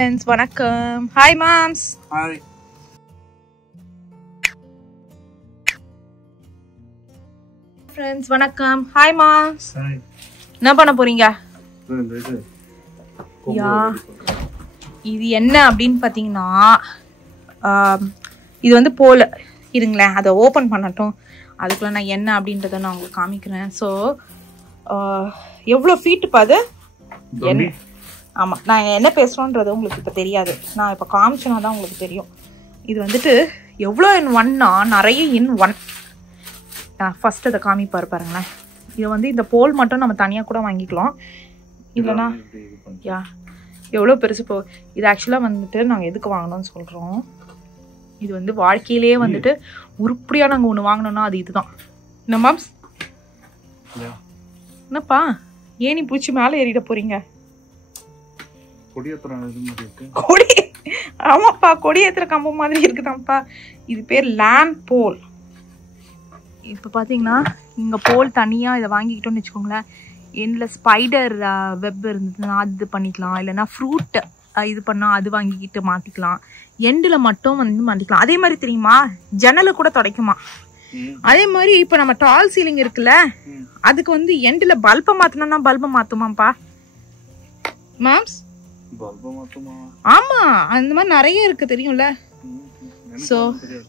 Friends, vanakkam. Hi, moms. Hi. Friends, vanakkam. Hi, moms. Hi. என்ன பண்ண போறீங்க? இது என்ன அப்படின்னு பாத்தீங்கன்னா இது வந்து போல இருங்களேன், அதை ஓபன் பண்ணட்டும். அதுக்குள்ள நான் என்ன அப்படின்றத நான் உங்களுக்கு காமிக்கிறேன். ஸோ எவ்வளோ ஃபீட்டு பாது என்ன? ஆமாம், நான் என்ன பேசுகிறோன்றது உங்களுக்கு இப்போ தெரியாது. நான் இப்போ காமிச்சனா தான் உங்களுக்கு தெரியும். இது வந்துட்டு எவ்வளோ இன் ஒன்னா, நிறைய இன் ஒன். ஃபஸ்ட்டு அதை காமிப்பார் பாருங்களேன். இது வந்து இந்த போல் மட்டும் நம்ம தனியாக கூட வாங்கிக்கலாம். இல்லைனா யா எவ்வளோ பெருசு போ. இது ஆக்சுவலாக வந்துட்டு நாங்கள் எதுக்கு வாங்கினோம்னு சொல்கிறோம். இது வந்து வாழ்க்கையிலேயே வந்துட்டு உருப்படியாக நாங்கள் ஒன்று வாங்கினோன்னா அது இதுதான். என்ன மாம்ஸ்? என்னப்பா ஏனி பூச்சி மேலே ஏறிட போறீங்க? கொடி, ஆமாப்பா, கொடியேற்றுற கம்பு மாதிரி இருக்குதான்ப்பா. இது பேர் லேண்ட் போல். இப்போ பார்த்தீங்கன்னா இங்கே போல் தனியாக இதை வாங்கிக்கிட்டோன்னு வச்சுக்கோங்களேன். எண்டில் ஸ்பைடர் வெப் இருந்ததுன்னா அது பண்ணிக்கலாம். இல்லைன்னா ஃப்ரூட் இது பண்ணால் அது வாங்கிக்கிட்டு மாற்றிக்கலாம். எண்டில் மட்டும் வந்து மாட்டிக்கலாம். அதே மாதிரி தெரியுமா, ஜன்னலை கூட துடைக்குமா. அதே மாதிரி இப்போ நம்ம டால் சீலிங் இருக்குல்ல, அதுக்கு வந்து எண்டில் பல்பை மாற்றணும்னா பல்பை மாற்றுமாப்பா மேம்ஸ். ஆமா, அந்த மாதிரி நிறைய இருக்கு தெரியும்ல. ஸோ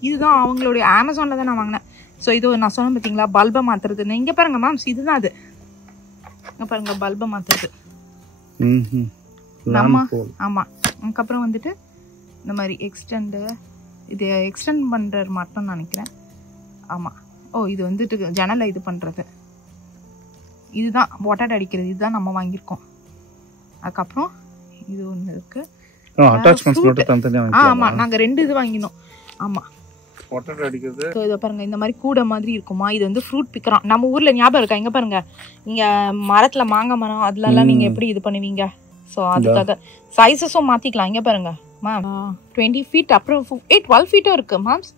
இதுதான் அவங்களுடைய அமேசான்ல தான் நான் வாங்கினேன். ஸோ இது நான் சொன்னேன் பார்த்தீங்களா, பல்பை மாத்துறதுன்னு. இங்க பாருங்க மேம்ஸ், இதுதான் அது. இங்க பாருங்க, பல்பை மாத்துறது நம்ம. ஆமா, அதுக்கப்புறம் வந்துட்டு இந்த மாதிரி எக்ஸ்டெண்டு, இது எக்ஸ்டெண்ட் பண்றது மட்டும் நினைக்கிறேன். ஆமா, ஓ இது வந்துட்டு ஜன்னலை இது பண்றது. இதுதான் வாட்டர் அடிக்கிறது. இதுதான் நம்ம வாங்கியிருக்கோம். அதுக்கப்புறம் இது ஒன்று இருக்கு. ஆமா, நாங்க 2 இது வாங்கினோம். ஆமா, வாட்டர் அடிக்கிறது. ஸோ இதை பாருங்க, இந்த மாதிரி கூடை மாதிரி இருக்குமா. இது வந்து ஃப்ரூட் பிக்கறான். நம்ம ஊர்ல ஞாபகம் இருக்கா? இங்க பாருங்க, இங்க மரத்துல மாங்காய் மரம் அதுலலாம் நீங்க எப்படி இது பண்ணுவீங்க. ஸோ அதுக்காக சைஸஸும் மாத்திக்கலாம். இங்க பாருங்க மேம், 20 feet அப்புறம் 12 feet இருக்கு மேம்ஸ்.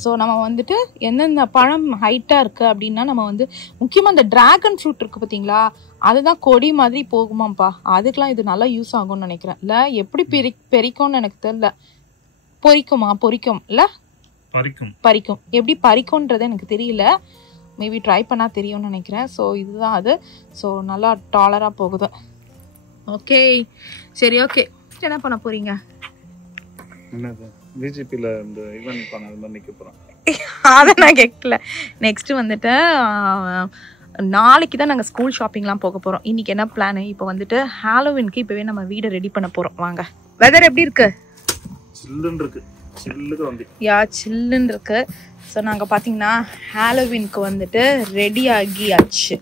ஸோ நம்ம வந்துட்டு எந்தெந்த பழம் ஹைட்டா இருக்கு அப்படின்னா, நம்ம வந்து முக்கியமா இந்த டிராகன் ஃப்ரூட் இருக்கு பார்த்தீங்களா, அதுதான் கொடி மாதிரி போகுமாப்பா. அதுக்கெல்லாம் இது நல்லா யூஸ் ஆகும்னு நினைக்கிறேன். இல்லை எப்படி பெரிக்கும்னு எனக்கு தெரியல. பொரிக்கும் இல்ல பறிக்கும். எப்படி பறிக்கும்ன்றது எனக்கு தெரியல. மேபி ட்ரை பண்ணா தெரியும்னு நினைக்கிறேன். ஸோ இதுதான் அது. ஸோ நல்லா டாலரா போகுது. ஓகே, சரி, ஓகே. என்ன பண்ண போறீங்க? பிஜேபில இந்த ஈவென்ட் பண்ணது மாதிரி நிக்க போறோம். அத நான் கேட்கல. நெக்ஸ்ட் வந்துட்டு நாளைக்கு தான் நாங்கள் ஸ்கூல் ஷாப்பிங்லாம் போக போகிறோம். இன்னைக்கு என்ன பிளான்? இப்போ வந்துட்டு ஹாலோவின்க்கு இப்போவே நம்ம வீடை ரெடி பண்ண போகிறோம். வாங்க. வெதர் எப்படி இருக்கு? சில்லுன்னு இருக்கு. சில்லுக்கு வந்து யா சில்லுன்னு இருக்கு. ஸோ நாங்கள் பார்த்தீங்கன்னா ஹாலோவின்க்கு வந்துட்டு ரெடி ஆகியாச்சு.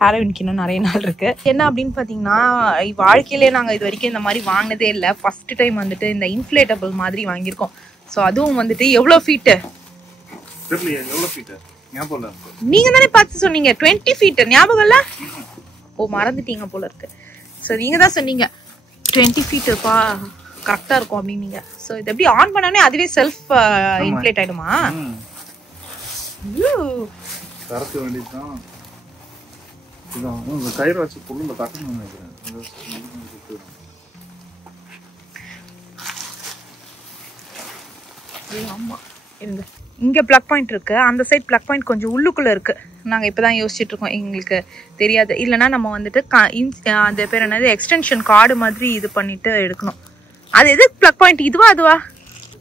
ஹாலோவின்க்கு இன்னும் நிறைய நாள் இருக்கு. என்ன அப்படின்னு பார்த்தீங்கன்னா, வாழ்க்கையிலே நாங்கள் இது வரைக்கும் இந்த மாதிரி வாங்கினதே இல்லை. ஃபர்ஸ்ட் டைம் வந்துட்டு இந்த இன்ஃப்ளேட்டபிள் மாதிரி வாங்கியிருக்கோம். ஸோ அதுவும் வந்துட்டு எவ்வளோ ஃபீட்டு? நீங்க தானே பார்த்து சொன்னீங்க 20 feet. ஞாபகம் இல்ல? ஓ மறந்துட்டீங்க போல இருக்கு. ஸோ நீங்க தான் சொன்னீங்க 20 feet பா கரெக்டா இருக்கும் அப்படின்னீங்க. ஸோ இது எப்படி ஆன் பண்ணோடனே அதுவே செல்ஃப் இன்ஃப்ளேட் ஆயிடுமா? கரெக்ட் வேண்டியதுதான். இதான் இந்த கயிறு வச்சு புல்லுல கட்டணும்னு நினைக்கிறேன். ஆமா, இருங்க. இங்க பிளக் பாயிண்ட் இருக்கு, அந்த சைட் பிளக் பாயிண்ட் கொஞ்சம் உள்ளுக்குள்ள இருக்கு. நாங்க இப்பதான் யோசிச்சுட்டு இருக்கோம், எங்களுக்கு தெரியாது. இல்லைன்னா நம்ம வந்துட்டு அந்த பேர் என்னது, எக்ஸ்டென்ஷன் கார்டு மாதிரி இது பண்ணிட்டு எடுக்கணும். அது எது பிளக் பாயிண்ட்? இதுவா அதுவா?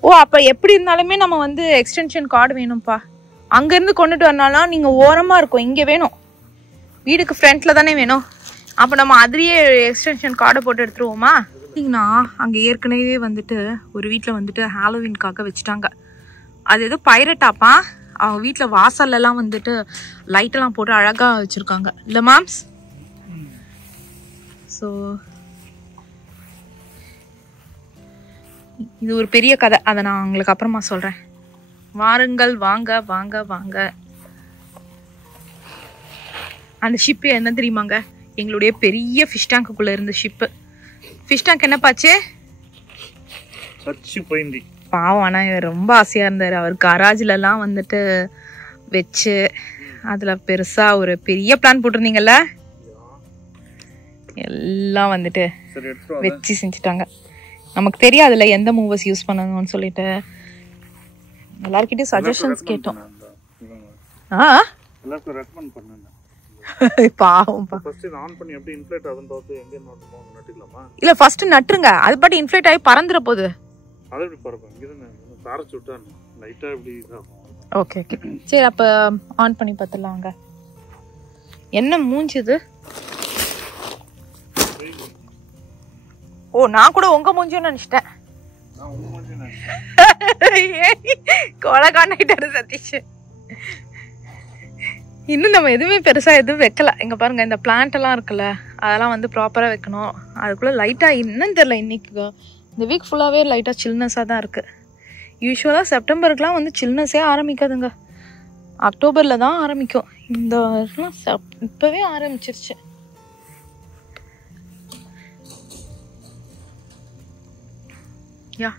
ஓ, அப்ப எப்படி இருந்தாலுமே நம்ம வந்து எக்ஸ்டென்ஷன் கார்டு வேணும்ப்பா. அங்க இருந்து கொண்டுட்டு வரனாலும் நீங்க ஓரமா இருக்கும், இங்க வேணும். வீடுக்கு ஃப்ரண்ட்ல தானே வேணும். அப்ப நம்ம அதுலயே எக்ஸ்டென்ஷன் கார்டை போட்டு எடுத்துருவோமா? பார்த்தீங்கன்னா அங்கே ஏற்கனவே வந்துட்டு ஒரு வீட்டில் வந்துட்டு ஹாலோவின்காக வச்சுட்டாங்க. அது ஏதோ பைரட்டாப்பா. அவங்க வீட்டில் வாசல்லாம் வந்துட்டு லைட்டெல்லாம் போட்டு அழகாக வச்சுருக்காங்க இல்லை மேம்ஸ்? ஸோ இது ஒரு பெரிய கதை, அதை நான் உங்களுக்கு அப்புறமா சொல்கிறேன். வாருங்கள், வாங்க வாங்க வாங்க. அந்த ஷிப்பு என்ன தெரியுமாங்க? எங்களுடைய பெரிய ஃபிஷ் டேங்குக்குள்ளே இருந்த ஷிப்பு. ஃபிஷ் டேங்க் என்ன பாச்சு? பாவம், ஆனால் இவர் ரொம்ப ஆசையாக இருந்தார். அவர் கராஜிலலாம் வந்துட்டு வச்சு அதில் பெருசாக ஒரு பெரிய பிளான் போட்டிருந்தீங்கல்ல, எல்லாம் வந்துட்டு வச்சு செஞ்சுட்டாங்க. நமக்கு தெரியாதுல்ல எந்த மூவர்ஸ் யூஸ் பண்ணணும்னு சொல்லிட்டு எல்லார்கிட்டயும் சஜஷன்ஸ் கேட்டோம். எல்லாருக்கும் ரெக்கமெண்ட் பண்ணுங்க. பாவம் ஃபர்ஸ்ட் இத ஆன் பண்ணி அப்படியே இன்ஃப்ளேட் ஆகுதுன்னு பார்த்து எங்க நட்டுக்கலாமா? இல்ல ஃபர்ஸ்ட் நட்டுருங்க, அது பாட்டு இன்ஃப்ளேட் ஆகி பறந்துற போகுது. அது எப்படி பறக்கும்? இங்க தான பாராசூட்டா லைட்டா இப்படி இருக்கும். ஓகே ஓகே சரி, அப்ப ஆன் பண்ணி பார்த்துடலாங்க. என்ன மூஞ்சுது? ஓ நான் கூட உங்க மூஞ்சுன்னு நினைச்சிட்டேன். நான் உங்க மூஞ்சி நினைச்சேன். கொலகாண்டாரு சதீஷ். இன்னும் நம்ம எதுவுமே பெருசா எதுவும் வைக்கல. இங்க பாருங்க இந்த பிளான்ட் எல்லாம் இருக்குல்ல, அதெல்லாம் வந்து ப்ராப்பரா வைக்கணும். அதுக்குள்ள லைட்டா என்னன்னு தெரியல, இன்னைக்கு இந்த வீக் ஃபுல்லாவே லைட்டா சில்னஸா தான் இருக்கு. யூஸ்வலா செப்டம்பருக்குலாம் வந்து சில்னஸே ஆரம்பிக்காதுங்க, அக்டோபர்ல தான் ஆரம்பிக்கும். இந்த இப்பவே ஆரம்பிச்சிருச்சு. யா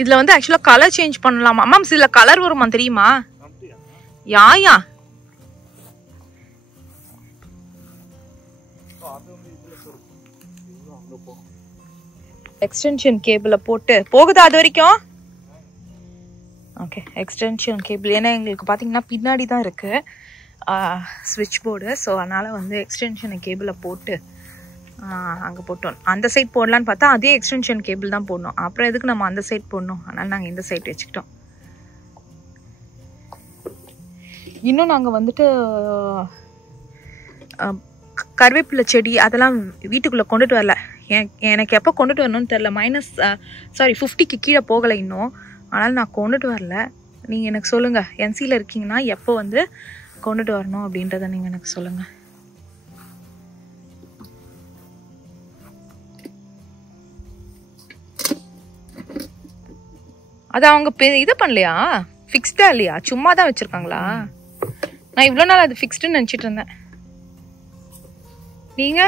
இதுல வந்து ஆக்சுவலா கலர் சேஞ்ச் பண்ணலாமா மேம்? இதுல கலர் வருமா தெரியுமா? யா எக்ஸ்டென்ஷன் கேபிள போட்டு போகுதா அது வரைக்கும்? ஓகே எக்ஸ்டென்ஷன் கேபிள், ஏன்னா எங்களுக்கு பாத்தீங்கன்னா பின்னாடி தான் இருக்கு ஸ்விட்ச் போர்டு. ஸோ அதனால வந்து எக்ஸ்டென்ஷன் கேபிளை போட்டு அங்கே போட்டோம். அந்த சைட் போடலான்னு பார்த்தா அதே எக்ஸ்டென்ஷன் கேபிள் தான் போடணும். அப்புறம் எதுக்கு நம்ம அந்த சைட் போடணும், அதனால நாங்கள் இந்த சைட் வச்சுக்கிட்டோம். இன்னும் நாங்கள் வந்துட்டு கருவேப்பிலை செடி அதெல்லாம் வீட்டுக்குள்ளே கொண்டுட்டு வரல. எனக்கு எப்போ கொண்டுட்டு வரணும்னு தெரில. -50க்கு கீழே போகலை இன்னும், அதனால் நான் கொண்டுட்டு வரல. நீங்கள் எனக்கு சொல்லுங்கள், என்சியில் இருக்கீங்கன்னா எப்போ வந்து கொண்டுட்டு வரணும் அப்படின்றத நீங்கள் எனக்கு சொல்லுங்கள். அது அவங்க இது பண்ணலையா, ஃபிக்ஸ்டா இல்லையா, சும்மா தான் வச்சிருக்காங்களா? நான் இவ்வளோ நாள் அது ஃபிக்ஸ்டுன்னு நினச்சிட்டு இருந்தேன். நீங்க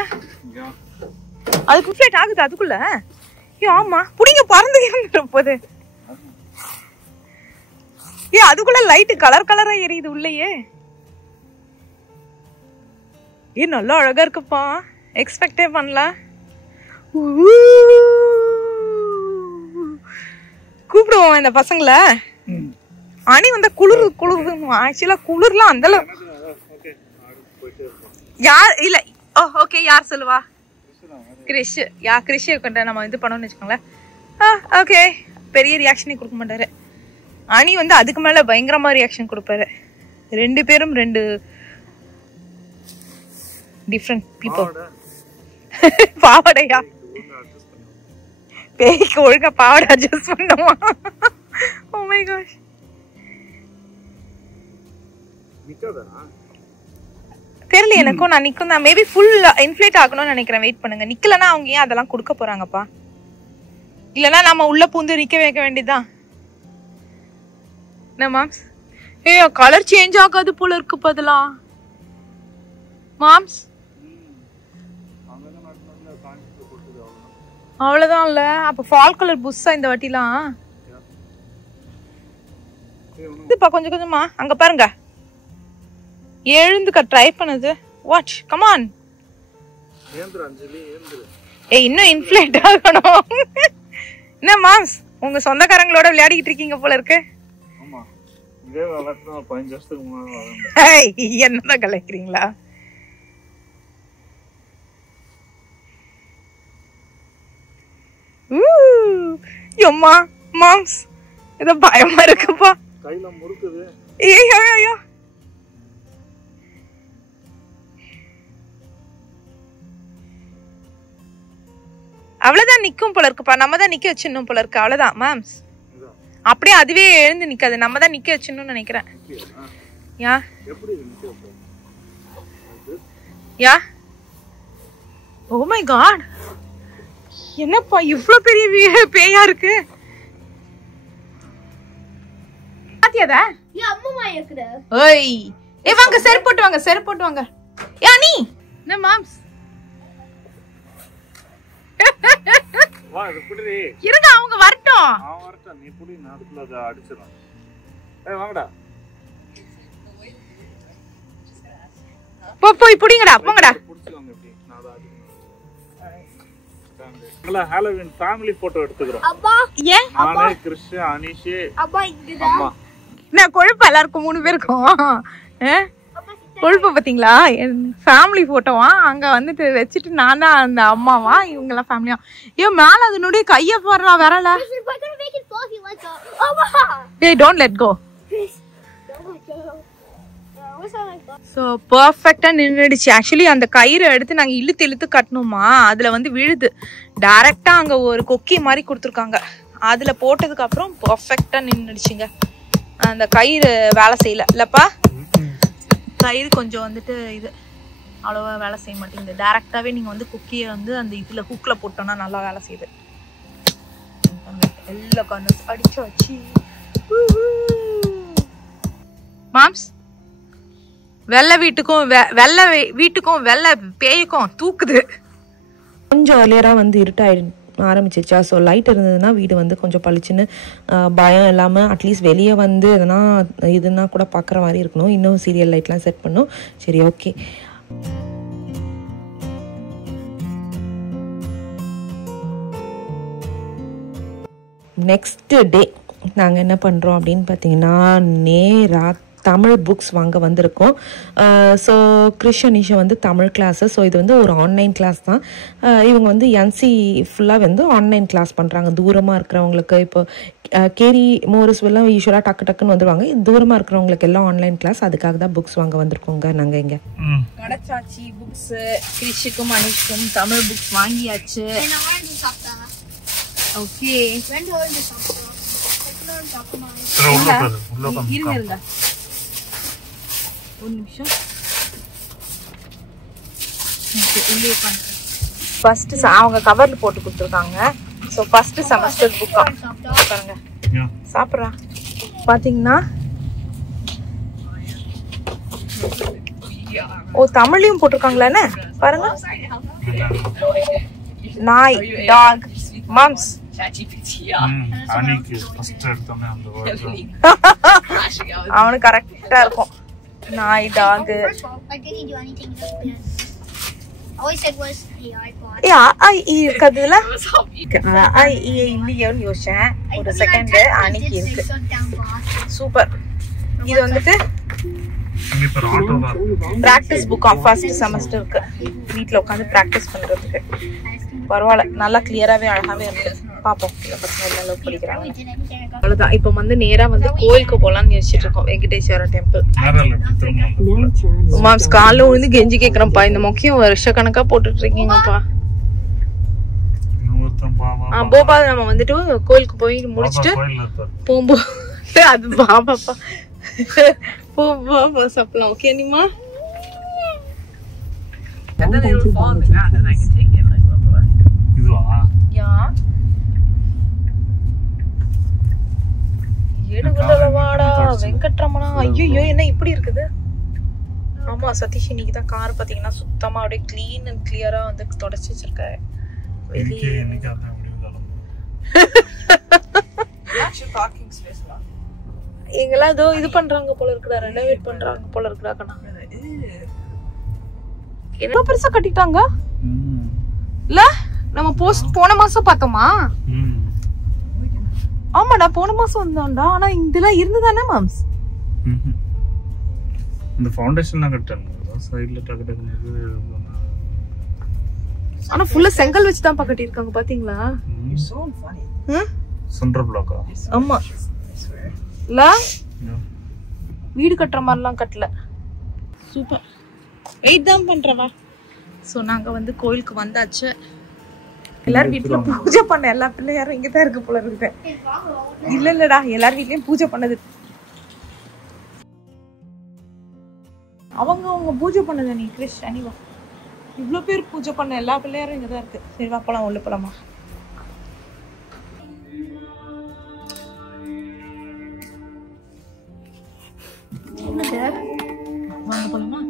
அதுக்கு இன்ஃப்ளேட் ஆகுது அதுக்குள்ள? ஆமா புடிங்க பறந்து போது. அதுக்குள்ள லைட் கலர் கலரா எரியுது உள்ளேயே. நல்லா அழகா இருக்குப்பா, எக்ஸ்பெக்டே பண்ணல. கூப்பிடுவோம் இந்த பசங்களை. அணி வந்தா குளிர் ஆக்சுவலா குளிர்லாம் அந்த யார் இல்ல. ஓகே யார் சொல்லுவா? கிரிஷ். கிரிஷ் கொண்ட நம்ம இது பண்ணோம்னு வச்சுக்கோங்களேன். ஓகே பெரிய ரியாக்ஷனே கொடுக்க மாட்டாரு. அணி வந்து அதுக்கு மேல பயங்கரமா ரியாக்ஷன் கொடுப்பாரு. ரெண்டு பேரும் ரெண்டு டிஃப்ரெண்ட் பீப்புள். பாவடையா பேய்க்கு ஒழுங்கா பாவடை அட்ஜஸ்ட் பண்ணுமா? Oh my gosh. தெரியல எனக்கும், நான் நிக்கும் தான். மேபி ஃபுல் இன்ஃப்ளேட் ஆகணும்னு நினைக்கிறேன். வெயிட் பண்ணுங்க. நிக்கலன்னா அவங்க ஏன் அதெல்லாம் கொடுக்க போறாங்கப்பா? இல்லனா நம்ம உள்ள பூந்து நிக்க வைக்க வேண்டியதுதான். என்ன மாம்ஸ்? கலர் சேஞ்ச் ஆகாது போல இருக்கு பதிலா மாம்ஸ். அவ்வளவுதான் இல்ல. அப்ப ஃபால் கலர் புஷ்ஷா இந்த வாட்டிலாம். இதுப்பா கொஞ்சம் கொஞ்சமா அங்க பாருங்க எழுந்துக்க ட்ரை பண்ணுது. Watch come on. இன்னும் இன்ஃப்ளேட் ஆகணும். என்ன மாம்ஸ் உங்க சொந்தக்காரங்களோட விளையாடிட்டு இருக்கீங்க போல இருக்கு. என்னதான் கலைக்கிறீங்களா? யம்மா மாம்ஸ் ஏதோ பயமா இருக்குப்பா. கையில முறுக்குது. ஐயோ அவ்வளவுதான் நிக்கும் போல இருக்குப்பா. நம்ம தான் நிக்க வச்சிடணும் போல இருக்கு. அவ்வளவுதான் மேம்ஸ். அப்படியே அதுவே எழுந்து நிக்காது, நம்ம தான் நிக்க வச்சிடணும்னு நினைக்கிறேன். யா ஓ மை காட், என்னப்பா இவ்ளோ பெரிய பேயா இருக்கு? பாத்தியாதா? அம்மா இருக்குடா. ஓய் வாங்க செருப்பு போட்டு வாங்க, செருப்பு போட்டு வாங்க. நீ என்ன மாம்ஸ்? வா இது புடிடி. இருங்க அவங்க வரட்டும். வரட்டும், நீ புடி, நான் அதுக்குள்ள அத அடிச்சிரேன். வாங்கடா. போய் புடிங்கடா, போங்கடா. புடிச்சுவாங்க இப்படி. நான் அத அடிக்கிறேன். ஹாலோவின் ஃபேமிலி போட்டோ எடுத்துக்கிறோம். ஏன் நானே, கிறிஷ், அனிஷ், அம்மா. நான் கொழுப்பு எல்லாருக்கும் 3 பேருக்கும் கொழுப்பு பாத்தீங்களா? ஃபேமிலி போட்டோவா அங்க வந்துட்டு வச்சுட்டு நான் தான் அந்த அம்மாவா, இவங்க எல்லாம் ஃபேமிலியா. ஐயோ மேல அதனுடைய கைய போடுறா விரல. டேய் டோன்ட் லெட் கோ. ஸோ பர்ஃபெக்டா நின்றுடுச்சு. ஆக்சுவலி அந்த கயிறு எடுத்து நாங்கள் இழுத்து கட்டணுமா, அதுல வந்து விழுது. டைரக்டா அங்க ஒரு கொக்கி மாதிரி கொடுத்துருக்காங்க, அதுல போட்டதுக்கு அப்புறம் பர்ஃபெக்டா நின்றுடுச்சுங்க. அந்த கயிறு வேலை செய்யல இல்லப்பா, கயிறு கொஞ்சம் வந்துட்டு இது அவ்வளோவா வேலை செய்ய மாட்டேங்குது. டைரக்டாவே நீங்க வந்து குக்கியை வந்து அந்த இதுல ஹூக்ல போட்டோம்னா நல்லா வேலை செய்யுது. எல்லா கார்னர்ஸ் அடிச்சு வச்சு மாம்ஸ் வெள்ளை வீட்டுக்கும் வெள்ளை பேய்க்கும் தூக்குது. கொஞ்சம் ஏர்லியராக வந்து ஆரம்பிச்சிருச்சா. ஸோ லைட் இருந்ததுன்னா வீடு வந்து கொஞ்சம் பளிச்சுன்னு பயம் இல்லாமல் அட்லீஸ்ட் வெளியே வந்து எதனா இதுனா கூட பார்க்குற மாதிரி இருக்கணும். இன்னும் சீரியல் லைட்லாம் செட் பண்ணும். சரி ஓகே. நெக்ஸ்ட் டே நாங்கள் என்ன பண்ணுறோம் அப்படின்னு பார்த்தீங்கன்னா, நேராக தமிழ் புக்ஸ் வாங்க வந்திருக்கோம். ஸோ கிறிஷ் அனிஷா வந்து தமிழ் கிளாஸு. ஸோ இது வந்து ஒரு ஆன்லைன் கிளாஸ் தான். இவங்க வந்து என்சி ஃபுல்லாக வந்து ஆன்லைன் கிளாஸ் பண்ணுறாங்க. தூரமாக இருக்கிறவங்களுக்கு இப்போ கேரி மோரிஸ்வெல்லாம் யூஸ்வலாக டக்குன்னு வந்துடுவாங்க. தூரமாக இருக்கிறவங்களுக்கு எல்லாம் ஆன்லைன் கிளாஸ். அதுக்காக தான் புக்ஸ் வாங்க வந்திருக்கோங்க நாங்கள் இங்கே. கிடைச்சாச்சு புக்ஸு. கிறிஷுக்கும் அனிஷுக்கும் தமிழ் புக்ஸ் வாங்கியாச்சு. ஓகே இருங்க ஒரு நிமிஷம். ஃபர்ஸ்ட் அவங்க கவர்ல போட்டு கொடுத்துருக்காங்க. ஸோ ஃபர்ஸ்ட் செமஸ்டர் புக்கா பாருங்க. சாப்பிட்றா பாத்தீங்கன்னா, ஓ தமிழையும் போட்டிருக்காங்களான்னு பாருங்க. நாய், டாக், மம்ஸ். அவனு கரெக்டா இருக்கும். நாய், டாக். இருக்குதுல இல்லையோன்னு யோசிச்சேன் ஒரு செகண்ட். அன்னைக்கு இருக்கு. சூப்பர். இது வந்துட்டு பிராக்டிஸ் புக் ஃபர்ஸ்ட் செமஸ்டருக்கு. வீட்டுல உட்காந்து பிராக்டிஸ் பண்றதுக்கு பரவாயில்ல, நல்லா கிளியராவே அழகாவே இருக்கு. பாப்போம் பசங்க படிக்கிறாங்க. அவ்வளவுதான். இப்ப வந்து நேரா வந்து கோயிலுக்கு போலாம்னு யோசிச்சுட்டு இருக்கோம். வெங்கடேஸ்வர டெம்பிள். மாம்ஸ் காலைல விழுந்து கெஞ்சி கேக்குறேன்ப்பா, இந்த முக்கியம் வருஷ கணக்கா போட்டுட்டு இருக்கீங்கப்பா. போபா நம்ம வந்துட்டு கோயிலுக்கு போய் முடிச்சுட்டு போகும்போது அது பாபாப்பா போபா சாப்பிடலாம். ஓகே அனிமா. வெங்கட்ரமணா. ஐயோ என்ன இப்படி இருக்குது. ஆமா சதீஷ் இன்னைக்கு தான் கார் பாத்தீங்கன்னா சுத்தமா அப்படியே கிளீன் அண்ட் கிளியரா வந்து தொடச்சு வச்சிருக்காரு. எங்கெல்லாம் ஏதோ இது பண்றாங்க போல இருக்குடா, ரெனோவேட் பண்றாங்க போல இருக்குடா. என்ன பெருசா கட்டிட்டாங்க இல்ல? நம்ம போன மாசம் பார்த்தோமா? ஆமாடா போன மாசம் வந்தோம்டா. ஆனா இதெல்லாம் இருந்துதானே மாம்ஸ்? இந்த ஃபவுண்டேஷன்லாம் கட்டணும். சைடுல டக்கு ஆனா ஃபுல்லா செங்கல் வச்சு தான் கட்டி இருக்காங்க பாத்தீங்களா? சென்டர் பிளாக்கா? ஆமா. இல்ல வீடு கட்டுற மாதிரிலாம் கட்டல. சூப்பர். வெயிட் தான் பண்றவா. சோ நாங்க வந்து கோயிலுக்கு வந்தாச்சு. எல்லாரும் வீட்டுல பூஜை பண்ண எல்லா பிள்ளையாரும் இங்கதான் இருக்கு போல இருக்குது. இல்லடா எல்லாரும் வீட்லயும் பூஜை பண்ணது. அவங்க பூஜை பண்ணத நீ கிறிஷ் அனிவா இவ்ளோ பேர் பூஜை பண்ண எல்லா பிள்ளையாரும் இங்கதான் இருக்கு. சரி வா போலாம், உள்ள போலாமா? வாங்க போலாமா?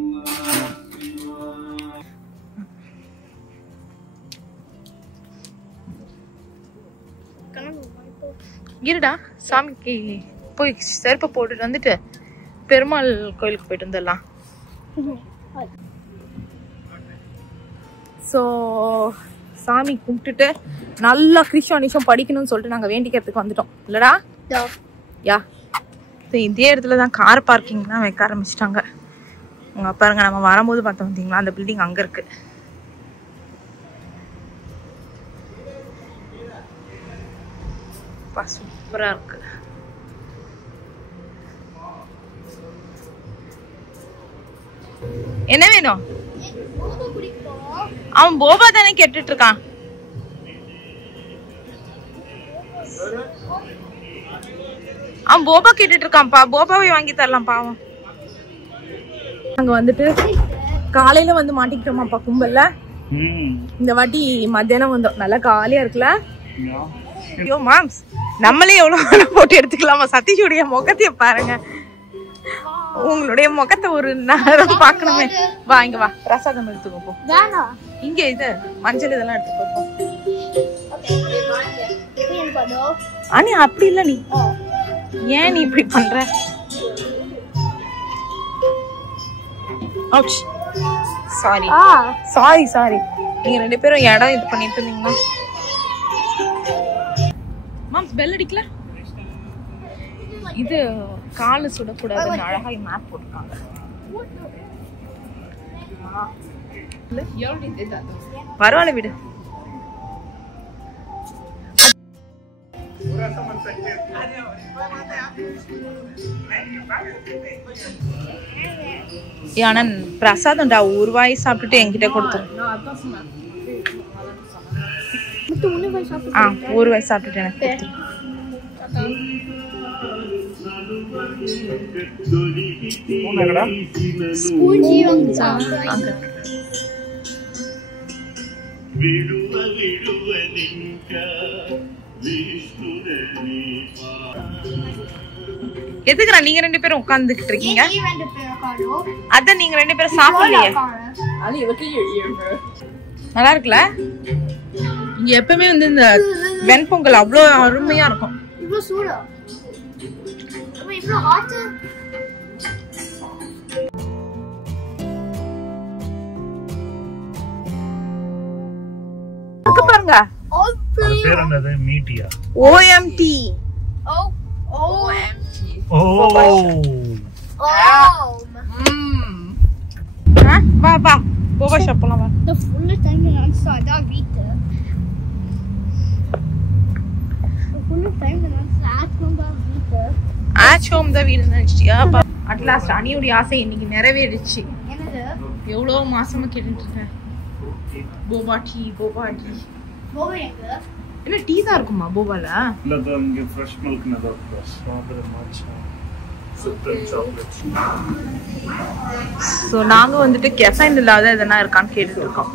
இருடா சாமிக்கு போய் செருப்பை போட்டுட்டு வந்துட்டு பெருமாள் கோயிலுக்கு போயிட்டு வந்துடலாம். ஸோ சாமி கும்பிட்டுட்டு நல்லா கிறிஸ்டியன் நிஷம் படிக்கணும்னு சொல்லிட்டு நாங்கள் வேண்டிக்கிறதுக்கு வந்துட்டோம் இல்லடா? யா. இதே இடத்துல தான் கார் பார்க்கிங்லாம் வைக்க ஆரம்பிச்சிட்டாங்க. உங்க பாருங்க, நம்ம வரும்போது பார்த்தோம் பார்த்தீங்களா, அந்த பில்டிங் அங்கே இருக்கு. சூப்பரா இருக்கு. என்ன வேணும்? அவன் போபா தானே கேட்டுட்டு இருக்கான். அவன் போபா கேட்டுட்டு இருக்கான்ப்பா. போபாவை வாங்கி தரலாம் பாவம். அங்க வந்துட்டு காலையில வந்து மாட்டிக்கிட்டோமாப்பா கும்பல்ல. இந்த வாட்டி மத்தியானம் வந்தோம். நல்லா காலியா இருக்குல்ல? ஐயோ மாம்ஸ், நம்மளே எவ்வளவு போட்டு எடுத்துக்கலாமா? சதீஷுடைய முகத்தைய பாருங்க. உங்களுடைய முகத்தை ஒரு நேரம் பாக்கணுமே. வா இங்க வா, பிரசாதம் எடுத்துக்கோ போ. இங்க இது மஞ்சள் இதெல்லாம் எடுத்துக்கோ. அனி அப்படி இல்ல, நீ ஏன் நீ இப்படி பண்ற? Sorry sorry sorry. நீங்க ரெண்டு பேரும் இடம் இது பண்ணிட்டு இருந்தீங்கன்னா. மாம்ஸ் பெல் அடிக்கல. இது காலு சுடக்கூடாதுன்னு அழகா மேப் போட்டுருக்காங்க. பரவாயில்ல விடு. ஆனா பிரசாதம்டா, ஒரு வாய் சாப்பிட்டுட்டு என்கிட்ட கொடுத்துரு. ஒரு வாய் சாப்பிட்டுட்டு எனக்கு கொடுத்துரு. எதுக்குறா நீங்க ரெண்டு பேரும் உட்கார்ந்துகிட்டு இருக்கீங்க? அதான் நீங்க ரெண்டு பேரும் சாப்பிடலையே. நல்லா இருக்குல்ல? இங்க எப்பவுமே வந்து இந்த வெண்பொங்கல் அவ்வளவு அருமையா இருக்கும். பாருங்க, பேர் என்னது? மீட்டியா? OMT. வா வா போவா ஷாப்லாம் வா. The full time நான் சாதா வீட்டு. The full time நான் சாத்மந்தா வீட்டு. ஆச்சோம் தான் வீடு நினைச்சியா? அட்லாஸ்ட் அனியோட ஆசை இன்னைக்கு நிறைவேறிச்சு. என்னது? எவ்வளவு மாசமா கேட்டுட்டு இருக்கேன். Boba tea, Boba tea. போவா எங்க? என்ன டீ தான் இருக்குமா போபால? இல்ல, அது இங்க ஃப்ரெஷ் மில்க் நதா இருக்கு. Strawberry மாச்சா, Citroen chocolate. சோ நாங்க வந்துட்டு கெஃபைன் இல்லாத எதனா இருக்கான்னு கேட்டுட்டு இருக்கோம்.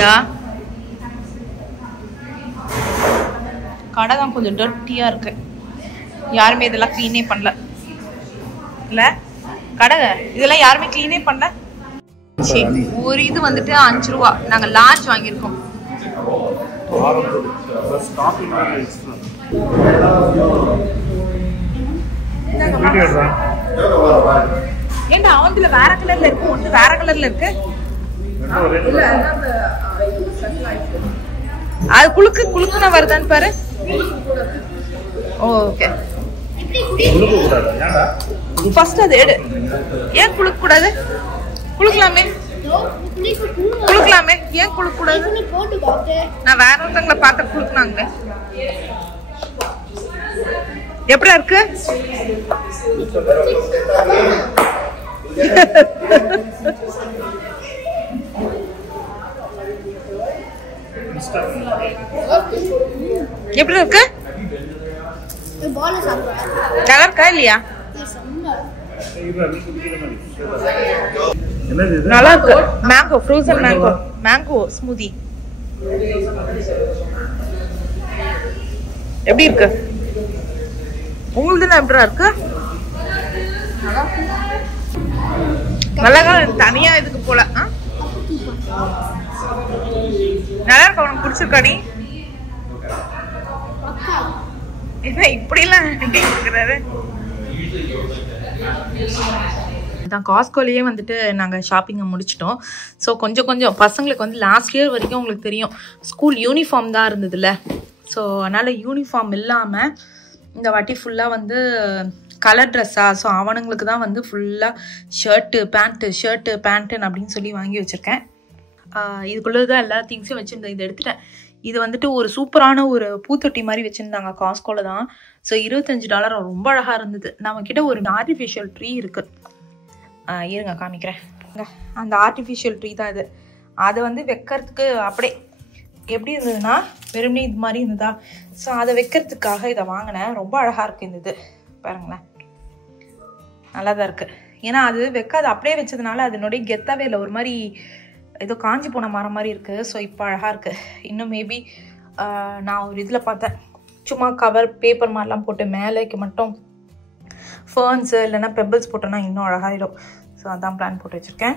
யா கடை தான் கொஞ்சம் டர்ட்டியா இருக்கு. யாருமே இதெல்லாம் கிளீனே பண்ணல இல்ல? கடை இதெல்லாம் யாருமே கிளீனே பண்ணல. ஒரு இது வந்துட்டு 5 ரூபா. நாங்க லார்ஜ் வாங்கியிருக்கோம். ஏண்டா அவன்ல வேற கலர்ல இருக்கு, ஒன்று வேற கலர்ல இருக்கு. அது குளுக்கு குளுக்குனா வருதான்னு பாரு. ஓகே, ஃபர்ஸ்ட் அது எடு. ஏன் குளுக்க கூடாது? குளுக்கலாமே, குளுக்கலாமே. ஏன் குளுக்க கூடாது? நான் வேற ஒருத்தவங்களை பார்த்து குளுக்குனாங்களே. எப்படியா இருக்கு? எப்படி இருக்கு? நல்லா இருக்கா இல்லையா? நல்லா இருக்கு. Mango, frozen mango, mango smoothie. எப்படி இருக்கு? உங்களுக்கு எப்படியா இருக்கு? மிளகா தனியா இதுக்கு போல. நல்லா இருக்கா? உனக்கு பிடிச்சிருக்காடி? என்ன இப்படிலாம் இருக்கிறாரு? தான் காஸ்கோலேயே வந்துட்டு நாங்கள் ஷாப்பிங்கை முடிச்சிட்டோம். ஸோ கொஞ்சம் பசங்களுக்கு வந்து லாஸ்ட் இயர் வரைக்கும் உங்களுக்கு தெரியும் ஸ்கூல் யூனிஃபார்ம் தான் இருந்ததுல்ல. ஸோ அதனால் யூனிஃபார்ம் இல்லாமல் இந்த வாட்டி ஃபுல்லாக வந்து கலர் ட்ரெஸ்ஸாக. ஸோ அவனுங்களுக்கு தான் வந்து ஃபுல்லாக ஷர்ட்டு பேண்ட்டுன்னு அப்படின்னு சொல்லி வாங்கி வச்சுருக்கேன். இதுக்குள்ளே தான் எல்லா திங்ஸும் வச்சுருந்தேன். இதை எடுத்துட்டேன். இது வந்துட்டு ஒரு சூப்பரான ஒரு பூத்தொட்டி மாதிரி வச்சுருந்தாங்க காஸ்கோவில் தான். ஸோ $25 ரொம்ப அழகாக இருந்தது. நம்மக்கிட்ட ஒரு ஆர்டிஃபிஷியல் ட்ரீ இருக்குது. இருங்க காமிக்கிறேன். அந்த ஆர்டிஃபிஷியல் ட்ரீ தான் இது. அதை வந்து வைக்கிறதுக்கு அப்படியே எப்படி இருந்ததுன்னா வெறுமனே இது மாதிரி இருந்ததா. ஸோ அதை வைக்கிறதுக்காக இதை வாங்கினேன். ரொம்ப அழகாக இருக்குது இந்த இது. பாருங்களேன், நல்லா தான் இருக்குது. ஏன்னா அது வைக்காது அப்படியே வச்சதுனால அதனுடைய கெத்தாவே இல்லை, ஒரு மாதிரி ஏதோ காஞ்சி போன மரம் மாதிரி இருக்குது. ஸோ இப்போ அழகாக இருக்குது. இன்னும் மேபி நான் ஒரு இதில் பார்த்தேன், சும்மா கவர் பேப்பர் மாதிரிலாம் போட்டு மேலேக்கு மட்டும் ஃபர்ன்ஸு இல்லைன்னா பெபிள்ஸ் போட்டோன்னா இன்னும் அழகாயிடும். ஸோ அதான் பிளான் போட்டு வச்சுருக்கேன்.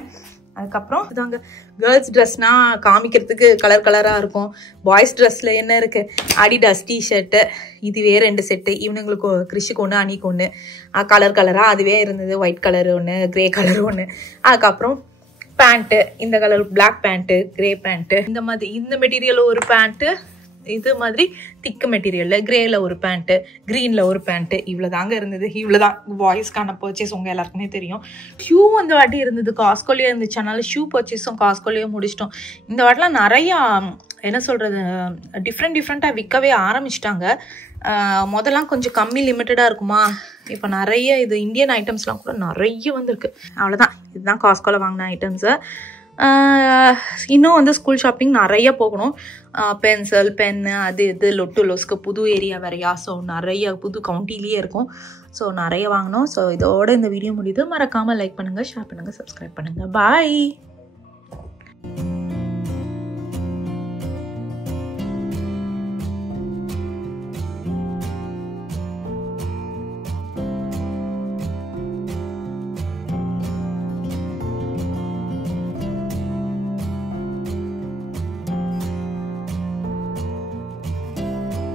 அதுக்கப்புறம் இதாங்க கேர்ள்ஸ் ட்ரெஸ்னால் காமிக்கிறதுக்கு கலராக இருக்கும். பாய்ஸ் ட்ரெஸ்ஸில் என்ன இருக்குது, அடிடாஸ் டிஷர்ட்டு இதுவே 2 செட்டு. இவனுங்களுக்கு கிறிஷுக்கு ஒன்று அணிக்கு ஒன்று கலராக அதுவே இருந்தது. ஒயிட் கலர் ஒன்று, க்ரே கலர் ஒன்று. அதுக்கப்புறம் பேண்ட்டு இந்த colour black pant, grey pant, இந்த மாதிரி இந்த மெட்டீரியலில் ஒரு பேண்ட்டு, இது மாதிரி திக்கு மெட்டீரியலில் க்ரேயில் ஒரு பேண்ட்டு, க்ரீனில் ஒரு பேண்ட்டு. இவ்வளோ தாங்க இருந்தது. இவ்வளோ தான் பாய்ஸ்க்கான பர்ச்சேஸ். உங்கள் எல்லாருக்குமே தெரியும். ஷூ அந்த வாட்டி இருந்தது காஸ்கோலியே இருந்துச்சு. அதனால ஷூ பர்ச்சேஸும் காஸ்கோலியே முடிச்சிட்டோம். இந்த வாட்டிலாம் நிறையா என்ன சொல்கிறது டிஃப்ரெண்ட்டாக விற்கவே ஆரம்பிச்சிட்டாங்க. முதல்லாம் கொஞ்சம் கம்மி லிமிட்டடாக இருக்குமா, இப்போ நிறைய இது இந்தியன் ஐட்டம்ஸ்லாம் கூட நிறைய வந்திருக்கு. அவ்வளோதான், இதுதான் காஸ்கோவில் வாங்கின ஐட்டம்ஸு. இன்னும் வந்து ஸ்கூல் ஷாப்பிங் நிறைய போகணும். பென்சில் பென்னு அது இது லொஸ்க்கு புது ஏரியா வேறையா. ஸோ நிறைய புது கவுண்டிலேயே இருக்கும். ஸோ நிறைய வாங்கணும். ஸோ இதோட இந்த வீடியோ முடியுது. மறக்காமல் லைக் பண்ணுங்கள், ஷேர் பண்ணுங்கள், சப்ஸ்கிரைப் பண்ணுங்கள். பாய்.